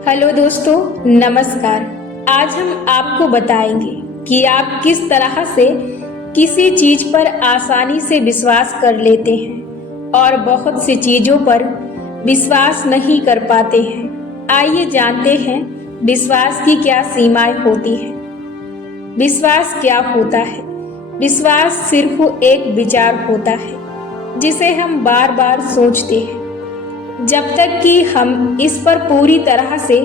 Hello दोस्तों, नमस्कार। आज हम आपको बताएंगे कि आप किस तरह से किसी चीज पर आसानी से विश्वास कर लेते हैं और बहुत सी चीजों पर विश्वास नहीं कर पाते हैं। आइए जानते हैं विश्वास की क्या सीमाएं होती हैं। विश्वास क्या होता है? विश्वास सिर्फ एक विचार होता है जिसे हम बार बार सोचते हैं जब तक कि हम इस पर पूरी तरह से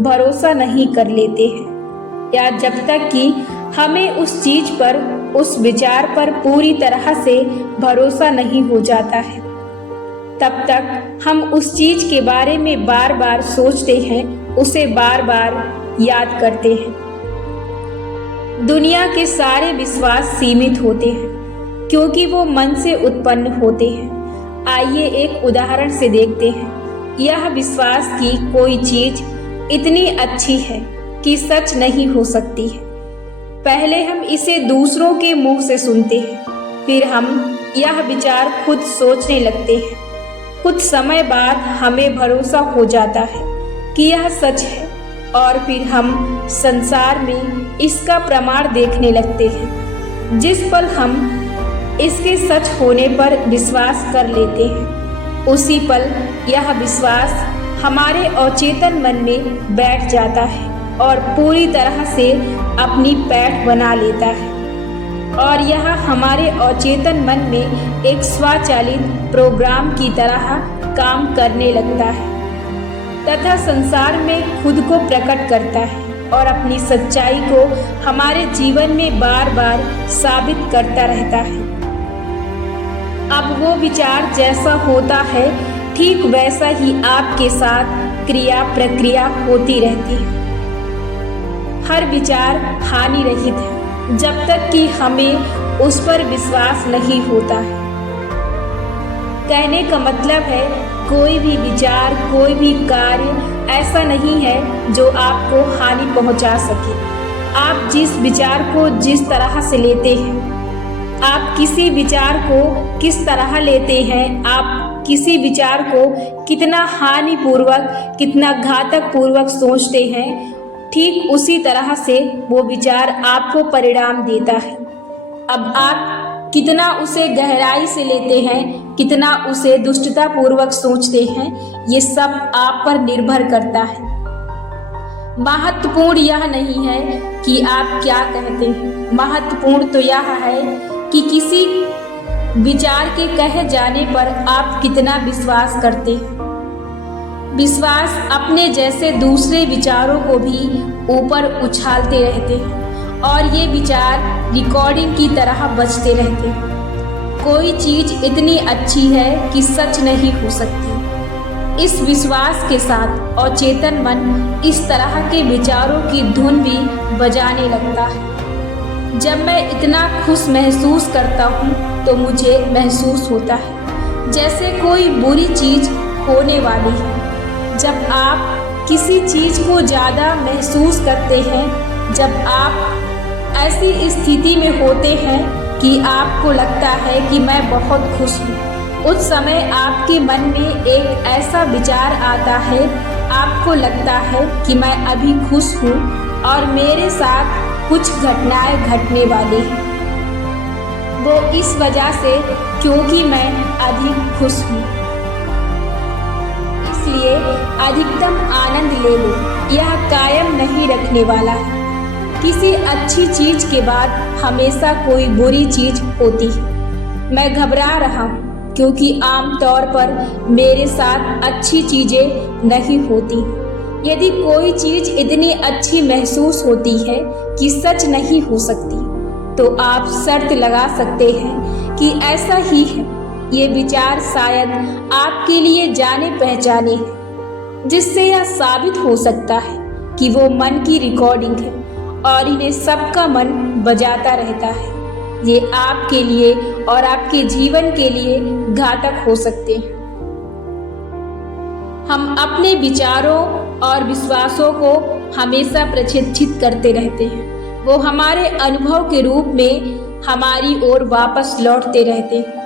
भरोसा नहीं कर लेते हैं, या जब तक कि हमें उस चीज पर, उस विचार पर पूरी तरह से भरोसा नहीं हो जाता है। तब तक हम उस चीज के बारे में बार बार सोचते हैं, उसे बार बार याद करते हैं। दुनिया के सारे विश्वास सीमित होते हैं क्योंकि वो मन से उत्पन्न होते हैं। आइए एक उदाहरण से देखते हैं। यह विश्वास कि कोई चीज इतनी अच्छी है कि सच नहीं हो सकती है। पहले हम इसे दूसरों के मुंह से सुनते हैं, फिर हम यह विचार खुद सोचने लगते हैं। कुछ समय बाद हमें भरोसा हो जाता है कि यह सच है और फिर हम संसार में इसका प्रमाण देखने लगते हैं। जिस पल हम इसके सच होने पर विश्वास कर लेते हैं, उसी पल यह विश्वास हमारे अचेतन मन में बैठ जाता है और पूरी तरह से अपनी पैठ बना लेता है। और यह हमारे अचेतन मन में एक स्वचालित प्रोग्राम की तरह काम करने लगता है तथा संसार में खुद को प्रकट करता है और अपनी सच्चाई को हमारे जीवन में बार बार साबित करता रहता है। अब वो विचार जैसा होता है, ठीक वैसा ही आपके साथ क्रिया प्रक्रिया होती रहती है। हर विचार हानि रहित है जब तक कि हमें उस पर विश्वास नहीं होता है। कहने का मतलब है, कोई भी विचार, कोई भी कार्य ऐसा नहीं है जो आपको हानि पहुंचा सके। आप जिस विचार को जिस तरह से लेते हैं, आप किसी विचार को किस तरह लेते हैं, आप किसी विचार को कितना हानिपूर्वक, कितना घातक पूर्वक सोचते हैं, ठीक उसी तरह से वो विचार आपको परिणाम देता है। अब आप कितना उसे गहराई से लेते हैं, कितना उसे दुष्टता पूर्वक सोचते हैं, ये सब आप पर निर्भर करता है। महत्वपूर्ण यह नहीं है कि आप क्या कहते हैं, महत्वपूर्ण तो यह है कि किसी विचार के कहे जाने पर आप कितना विश्वास करते हैं। विश्वास अपने जैसे दूसरे विचारों को भी ऊपर उछालते रहते हैं और ये विचार रिकॉर्डिंग की तरह बजते रहते हैं। कोई चीज इतनी अच्छी है कि सच नहीं हो सकती। इस विश्वास के साथ अचेतन मन इस तरह के विचारों की धुन भी बजाने लगता है। जब मैं इतना खुश महसूस करता हूँ तो मुझे महसूस होता है जैसे कोई बुरी चीज होने वाली है। जब आप किसी चीज को ज़्यादा महसूस करते हैं, जब आप ऐसी स्थिति में होते हैं कि आपको लगता है कि मैं बहुत खुश हूँ, उस समय आपके मन में एक ऐसा विचार आता है, आपको लगता है कि मैं अभी खुश हूँ और मेरे साथ कुछ घटनाएं घटने वाली हैं। वो इस वजह से क्योंकि मैं अधिक खुश हूँ, इसलिए अधिकतम आनंद ले लो। यह कायम नहीं रखने वाला है। किसी अच्छी चीज के बाद हमेशा कोई बुरी चीज होती है। मैं घबरा रहा हूँ क्योंकि आमतौर पर मेरे साथ अच्छी चीजें नहीं होती। यदि कोई चीज इतनी अच्छी महसूस होती है कि सच नहीं हो सकती, तो आप शर्त लगा सकते हैं कि ऐसा ही है। ये विचार शायद आपके लिए जाने पहचाने हैं, जिससे यह साबित हो सकता है कि वो मन की रिकॉर्डिंग है और इन्हें सबका मन बजाता रहता है। ये आपके लिए और आपके जीवन के लिए घातक हो सकते हैं। हम अपने विचारों और विश्वासों को हमेशा प्रशिक्षित करते रहते हैं। वो हमारे अनुभव के रूप में हमारी ओर वापस लौटते रहते हैं।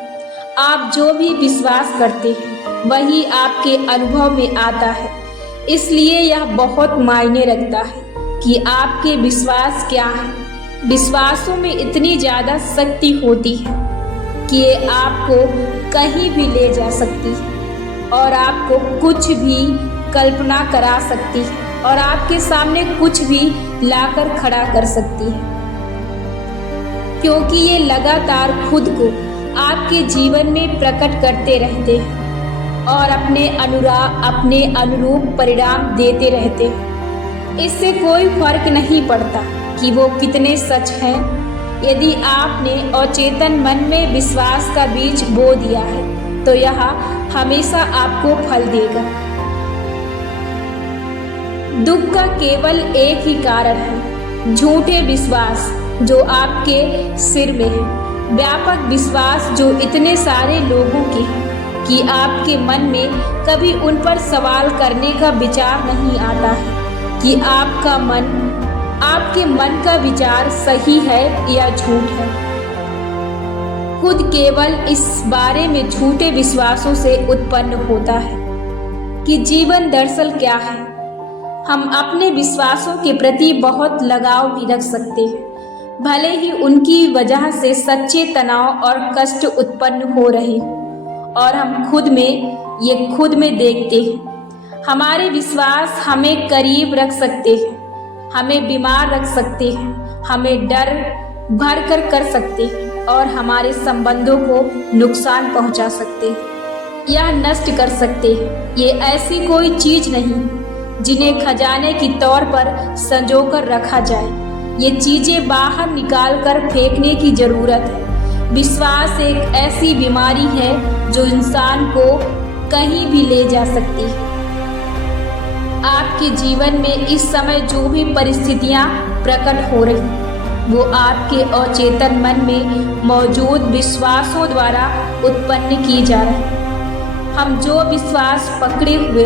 आप जो भी विश्वास करते हैं, वही आपके अनुभव में आता है। इसलिए यह बहुत मायने रखता है कि आपके विश्वास क्या है। विश्वासों में इतनी ज़्यादा शक्ति होती है कि ये आपको कहीं भी ले जा सकती है और आपको कुछ भी कल्पना करा सकती है और आपके सामने कुछ भी लाकर खड़ा कर सकती है, क्योंकि ये लगातार खुद को आपके जीवन में प्रकट करते रहते हैं और अपने अनुरूप परिणाम देते रहते हैं। इससे कोई फर्क नहीं पड़ता कि वो कितने सच हैं। यदि आपने अचेतन मन में विश्वास का बीज बो दिया है तो यह हमेशा आपको फल देगा। दुख का केवल एक ही कारण है, झूठे विश्वास जो आपके सिर में है। व्यापक विश्वास जो इतने सारे लोगों के हैं कि आपके मन में कभी उन पर सवाल करने का विचार नहीं आता है कि आपके मन का विचार सही है या झूठ है। खुद केवल इस बारे में झूठे विश्वासों से उत्पन्न होता है कि जीवन दरअसल क्या है। हम अपने विश्वासों के प्रति बहुत लगाव भी रख सकते हैं, भले ही उनकी वजह से सच्चे तनाव और कष्ट उत्पन्न हो रहे हों, और हम खुद में देखते हैं। हमारे विश्वास हमें करीब रख सकते हैं, हमें बीमार रख सकते हैं, हमें डर भर कर सकते हैं और हमारे संबंधों को नुकसान पहुंचा सकते हैं या नष्ट कर सकते हैं। ये ऐसी कोई चीज नहीं जिन्हें खजाने की तौर पर संजोकर रखा जाए। ये चीजें बाहर निकाल कर फेंकने की जरूरत है। विश्वास एक ऐसी बीमारी है जो इंसान को कहीं भी ले जा सकती है। आपके जीवन में इस समय जो भी परिस्थितियां प्रकट हो रही वो आपके अचेतन मन में मौजूद विश्वासों द्वारा उत्पन्न की जा रही। हम जो विश्वास पकड़े हुए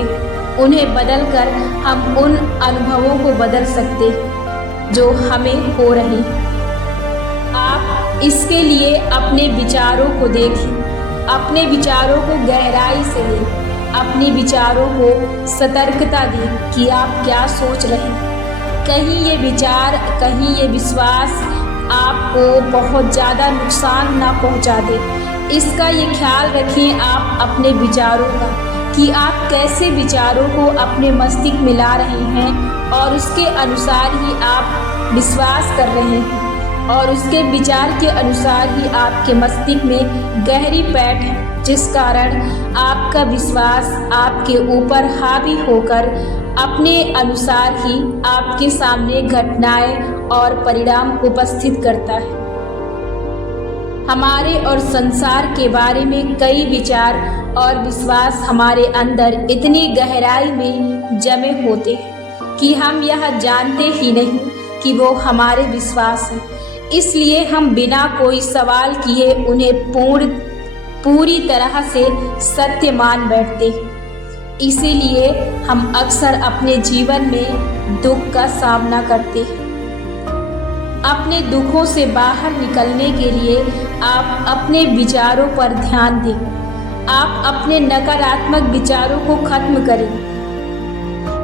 उन्हें बदलकर हम उन अनुभवों को बदल सकते हैं जो हमें हो रहे हैं। आप इसके लिए अपने विचारों को देखें, अपने विचारों को गहराई से लें, अपने विचारों को सतर्कता दें कि आप क्या सोच रहे हैं। कहीं ये विचार, कहीं ये विश्वास आपको बहुत ज़्यादा नुकसान ना पहुंचा दे। इसका ये ख्याल रखें आप अपने विचारों का कि आप कैसे विचारों को अपने मस्तिष्क में ला रहे हैं और उसके अनुसार ही आप विश्वास कर रहे हैं और उसके विचार के अनुसार ही आपके मस्तिष्क में गहरी पैठ है, जिस कारण आपका विश्वास आपके ऊपर हावी होकर अपने अनुसार ही आपके सामने घटनाएं और परिणाम उपस्थित करता है। हमारे और संसार के बारे में कई विचार और विश्वास हमारे अंदर इतनी गहराई में जमे होते हैं कि हम यह जानते ही नहीं कि वो हमारे विश्वास हैं। इसलिए हम बिना कोई सवाल किए उन्हें पूरी तरह से सत्य मान बैठते हैं। इसीलिए हम अक्सर अपने जीवन में दुख का सामना करते हैं। अपने दुखों से बाहर निकलने के लिए आप अपने विचारों पर ध्यान दें। आप अपने नकारात्मक विचारों को खत्म करें।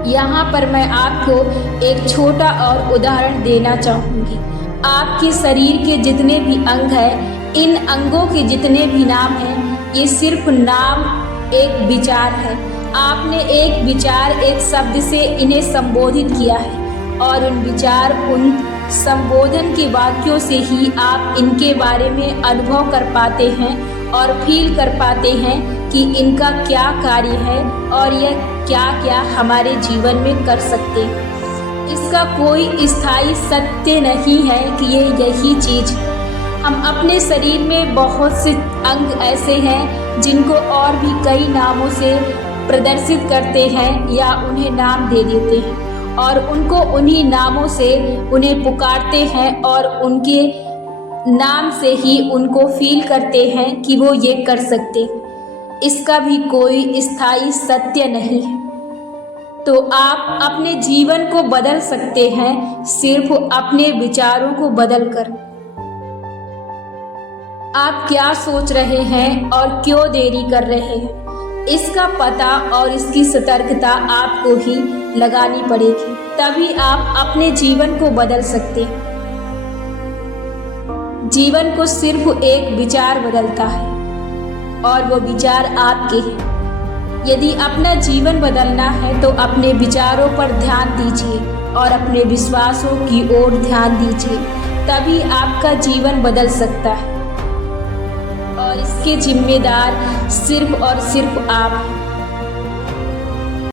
यहाँ पर मैं आपको एक छोटा और उदाहरण देना चाहूँगी। आपके शरीर के जितने भी अंग हैं, इन अंगों के जितने भी नाम हैं, ये सिर्फ नाम एक विचार है। आपने एक विचार, एक शब्द से इन्हें संबोधित किया है और उन विचार, उन संबोधन के वाक्यों से ही आप इनके बारे में अनुभव कर पाते हैं और फील कर पाते हैं कि इनका क्या कार्य है और यह क्या क्या हमारे जीवन में कर सकते हैं। इसका कोई स्थायी सत्य नहीं है कि ये यही चीज है। हम अपने शरीर में बहुत से अंग ऐसे हैं जिनको और भी कई नामों से प्रदर्शित करते हैं या उन्हें नाम दे देते हैं और उनको उन्हीं नामों से उन्हें पुकारते हैं और उनके नाम से ही उनको फील करते हैं कि वो ये कर सकते। इसका भी कोई स्थायी सत्य नहीं है। तो आप अपने जीवन को बदल सकते हैं सिर्फ अपने विचारों को बदलकर। आप क्या सोच रहे हैं और क्यों देरी कर रहे हैं, इसका पता और इसकी सतर्कता आपको ही लगानी पड़ेगी, तभी आप अपने जीवन को बदल सकते हैं। जीवन को सिर्फ एक विचार बदलता है और वो विचार आपके हैं। यदि अपना जीवन बदलना है तो अपने विचारों पर ध्यान दीजिए और अपने विश्वासों की ओर ध्यान दीजिए, तभी आपका जीवन बदल सकता है। और इसके जिम्मेदार सिर्फ और सिर्फ आप हैं।